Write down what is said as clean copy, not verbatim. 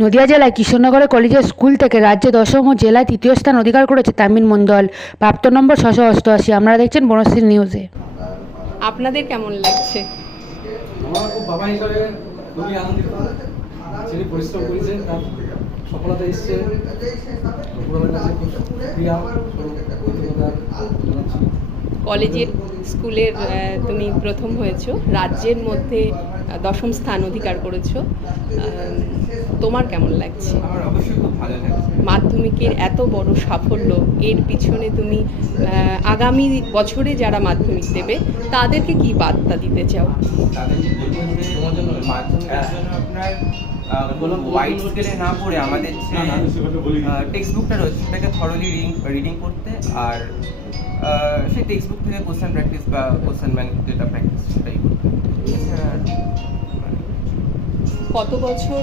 নদিয়া জেলায় কিশোরনগরে কলেজের স্কুল থেকে রাজ্যে দশম ও জেলায় তৃতীয় স্থান অধিকার করেছে তামিন মণ্ডল। প্রাপ্ত নম্বর 688। আপনারা দেখছেন বনশ্রী নিউজে। আপনাদের কেমন লাগছে? আমার খুব বাবা হিসাবে খুবই আনন্দিত। যিনি পরিশ্রম করেছেন তার সফলতা এসছে, উপরওয়ালার কাছে খুব প্রিয়া কৃতজ্ঞতা জানাচ্ছি। কলেজের স্কুলের তুমি প্রথম হয়েছো, রাজ্যের মধ্যে দশম স্থান অধিকার করেছো। তোমার কেমন লাগছে? আমার অবশ্যই খুব ভালো লাগছে। মাধ্যমিকের এত বড় সাফল্য, এর পিছনে তুমি আগামী বছরে যারা মাধ্যমিক দেবে তাদেরকে কি বার্তা দিতে চাও? তাদেরকে বলবো যে মাধ্যমিকের জন্য আপনার কোনো ওয়াইড স্কেলে না পড়ে আমাদের যে টেক্সট বুকটা রয়েছে সেটাকে থরলি রিডিং করতে, আর সেই টেক্সট বুক থেকে কোশ্চেন প্র্যাকটিস বা কোশ্চেন ব্যাংক যেটা প্র্যাকটিস সেটাই করতে। এছাড়া আর কত বছর